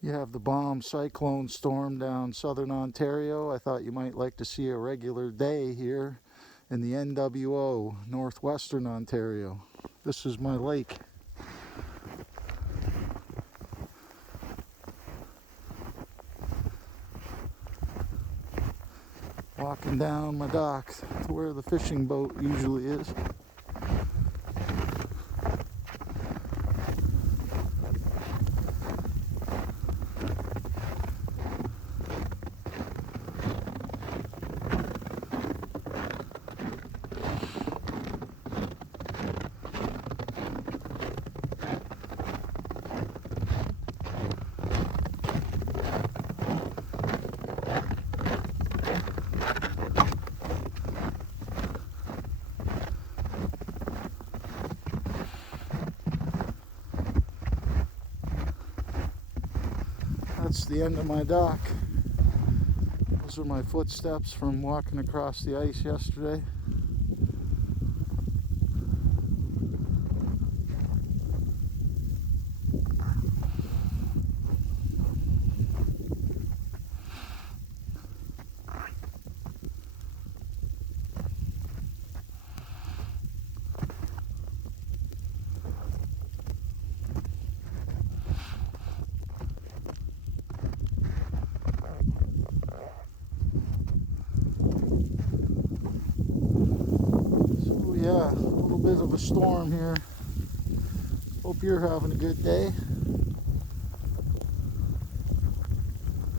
You have the bomb cyclone storm down southern Ontario. I thought you might like to see a regular day here in the NWO, northwestern Ontario. This is my lake. Walking down my dock to where the fishing boat usually is. That's the end of my dock. Those are my footsteps from walking across the ice yesterday. So yeah, a little bit of a storm here. Hope you're having a good day.